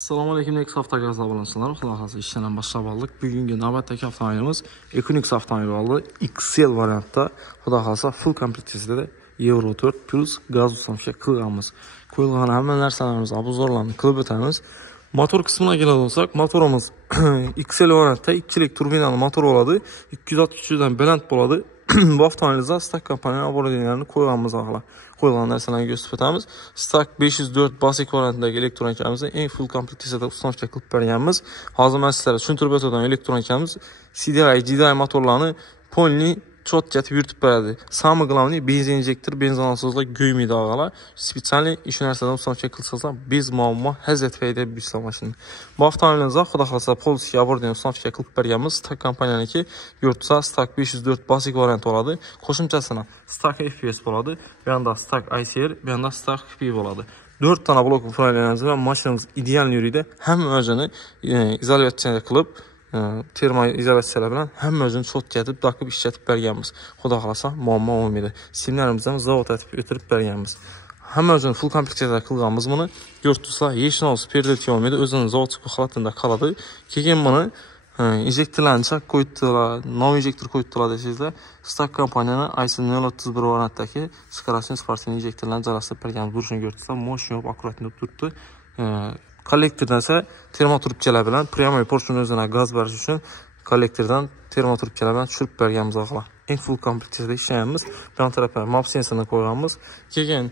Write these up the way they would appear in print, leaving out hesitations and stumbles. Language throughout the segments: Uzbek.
Assalomu alaykum, Next avtogazda bo'lasizlar. Xudo xolasa ishdan boshlab oldik. Bugungi navbatdagi avtomobilimiz Equinox avtomobili oldi. XL variantda, xudo xolasa full kompleksiyada Euro 4 plus gaz usamcha qilganmiz. Qo'yilgan hamma narsalarimiz, obzorlarni qilib o'tamiz. Motor qismiga keladigan bo'lsak, motorimiz XL variantda 2 kilik turbinali motor bo'ladi. 260 dan baland bo'ladi. Bu avtomobilda Stack kompaniya obodiyalarini qo'yganmiz ahli. Qo'yilgan narsalarni ko'rsatib o'tamiz. Stack 504 basic variantdagi elektronikamizni eng full kompleksiyada ustanishga qilib berganmiz. Hozir men sizlarga tushuntirib o'taman, elektronikamiz CDI, GDI motorlarni polni четко yuritib beradi. Самый главный benzin injektor, benzinsizlar go'ymaydi og'alar. Spesial ish narsadan ustanishga qilsangiz bez muammo hazat foyda bo'lsa mashina. Bu avtomobilimizda xudo xolasa polski abordini ustanishga qilib berganmiz. Stack kompaniyaniki yurtsa Stack 504 basic variant bo'ladi. Qo'shimchasini Stack FPS bo'ladi. Bu yerda Stack ICR, bu yerda Stack XP bo'ladi. 4 tane blok faoliyatimiz va mashinamiz ideal yuriydi. Hamma o'zini izolyatsiya qilib termo izolyatsiyalar bilan hamma o'zini so'tkatib, taqib ishlatib berganmiz. Xudo xolasa muammo bo'lmaydi. Simlarimizni ham zavod etib o'tirib berganmiz. Hamma o'zini full kompleksiyada qilganmiz buni. Yurtsa hech narsa perdertga olmaydi. O'zini zavodskiy holatida qoladi. Keyin buni injektorlarni chaq qo'yibdilar, nov injektor qo'yibdilar desangizlar, Stack kompaniyaning IC031 variantdagi скоростной спортивный injektorlarni joylashtirib berganmiz. Burishini ko'rsatsa, moshina akkuratni turibdi. Kollektordan esa termotrubkalar bilan прямой porshun o'zini gaz berish uchun kollektordan termotrubkalar bilan tushirib berganmiz ahli. Eng full kompleksiyada ishlayapmiz. Bu tarafga map sensorini qo'yganmiz. Keyin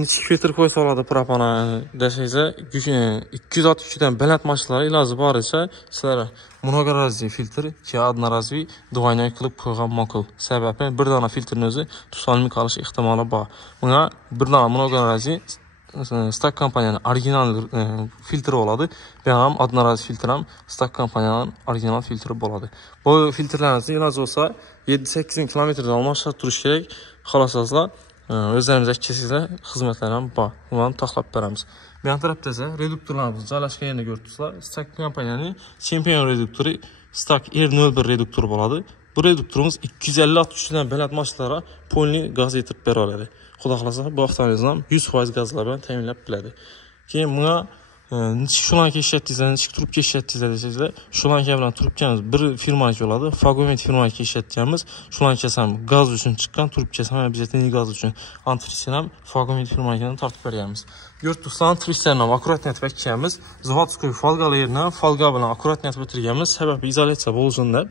nechta filtr qo'ysa oladi propana desangizlar, 260 dan baland mashinalar iloji boricha sizlar mnogorazli filtr, одноразовый двойной qilib qo'ygan ma'qul. Sababi bir dona filtrning o'zi tushunolmay qolish ehtimoli bor. Bunga bir dona mnogorazli Stack kompaniyaning original filtri bo'ladi. Bu ham одноразовый filtr ham Stack kompaniyaning original filtri bo'ladi. Bu filtrlarni iloji bo'lsa 7-8 kilometrdan almashtirib turish kerak. Xohlasangizlar o'zlaringiz aytchasizlar, xizmatlar ham bor. Ularni taxlab beramiz. Bu tarafda esa reduktorlarimiz joylashganini ko'rsatibsizlar. Stack kompaniyaning Champion reduktori Stack R01 reduktori bo'ladi. Bu reduktorimiz 250-60 dan baland mashinalarga polni gaz yetirib bera oladi. Xudo xolasa bu avtomobilimiz ham 100% gazlar bilan ta'minlab biladi. Keyin bunga shularga ishlatdingizlar, nechta turibga ishlatdingizlar desangizlar, shularga bilan turibkamiz bir firmaniki bo'ladi. Fagomet firmaniki ishlatganmiz. Shularga ham gaz uchun chiqqan, turibkasi ham обязательно gaz uchun. Antifrizen ham Fagomet firmanikidan tortib berganmiz. Yurtsa antifrizenni ham akkuratni etib ekkanmiz. Zavodskiy folgalarni folga bilan akkuratni etib o'tirganmiz. Sababi izolyatsiya bo'lsinlar.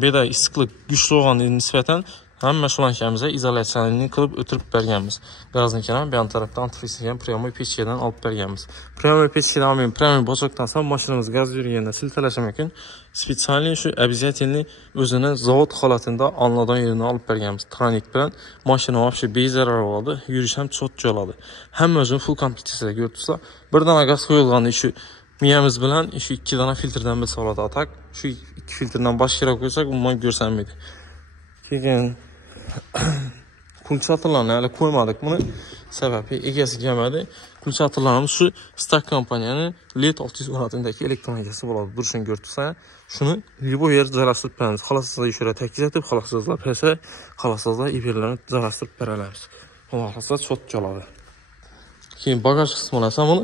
Bu yerda issiqlik kuchli bo'lganiga nisbatan hamma shularga izolyatsiyani qilib o'tirib berganmiz. Gaznikini ham bu tarafdan antifrizen прямой pechkadan olib berganmiz. Прямой pechkadan olmay, прямой bojokdan so'ng mashinamiz gaz yurganda siltalashi mumkin. Spesial shu обязательно o'zini zavod holatida onladan yerini olib berganmiz. Tronik bilan mashina вообще bezarar bo'ladi, yurish ham cho'tcha bo'ladi. Hamma o'zini full kompleksiyada ko'rsa, bir dona gaz qo'yilganda shu miyamiz bilan shu 2 dona filtrdan bilsa bo'ladi. Atak shu 2 filtrdan boshqaroq qo'ysak, umuman ko'rsanmaydi. Keyin kulchatorlarni hali qo'ymadik buni. Sababi egasi kelmadi. Kulchatorlarimiz shu Stack kompaniyaning LED 600 variantidagi elektronikasi bo'ladi. Durishini ko'rsa, shuni любой yer joylashtirib beramiz. Xohlasangizlar ishora taklif, xohlasangizlar pesa, xohlasangizlar iberlarni joylashtirib beramiz. Xohlasangizlar cho'tcha oladi. Keyin bagaj qismini esa buni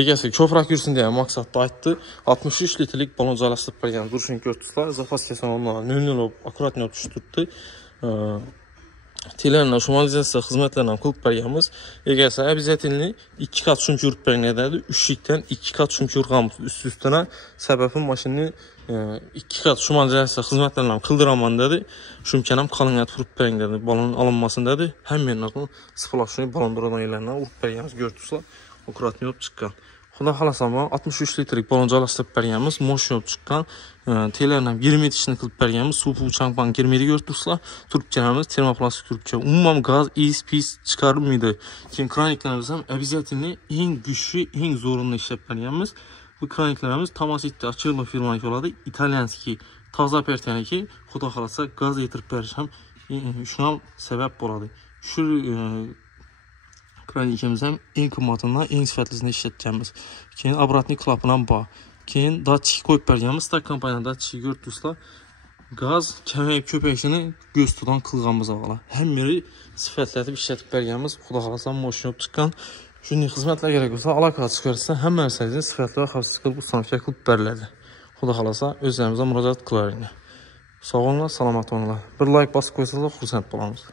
egasi ko'proq yursin degan maqsadda aytdi. 63 litrlik ballon joylashtirib bergan. Durishini ko'rsa, zapaska sonlarni 00 akkuratni olib tushirdi. Telefonlar shumalizatsiya xizmatlarini ham qilib berganmiz. Egasi обязательно 2 qat shuncha urib bergan edi. 3 dan 2 qat shuncha urganmiz üst-üstine. Sababi mashinani 2 qat shumalizatsiya xizmatlarini ham qildiraman dedi. Shuncha ham qalinat urib bering dedi. Ballon olinmasin dedi. Hammalarni splashni ballonlardan yerlarni urib berganmiz. Ko'rdingizlar, akkuratni olib chiqqan. Xudo xolasa 63 litrlik ballon joylashtirib berganmiz. Moshina olib chiqqan. Telefonlar 20 tishni qilib berganmiz. Suv changban girmaydi ko'rdingizlar. Turibkanamiz termoplastik turibka. Umuman gaz pis chiqarmaydi. Keyin kraniklarimiz ham обязательно eng kuchli, eng zo'rini ishlab berganmiz. Bu kraniklarimiz Tomasitda Achello firmaniki bo'ladi. Italyanskiy toza pertaniki. Xudo xolasa gaz yetirib berish ham shuna sabab bo'ladi. Shu kranikimiz ham eng qimmatini, eng sifatlisini ishlatganmiz. Keyin обратный klapan ham bor. Keyin datchik qo'yib berganmiz. Stack kompaniyadan datchik ko'rdingizlar. Gaz kamayib ko'payishini ko'ztudan qilganmiz avvalo. Hammani sifatlatib ishlatib berganmiz. Xudo xolasa mashina olib chiqqan. Shunday xizmatlar kerak bo'lsa, aloqaga chiqarsa, hamma narsangizni sifatli va xavfsiz qilib ustanovka qilib beriladi. Xudo xolasa, o'zlarimizga murojaat qilaveringlar. Sog' bo'linglar, salomat bo'linglar. Bir like bosib qo'ysangiz xursand bo'lamiz.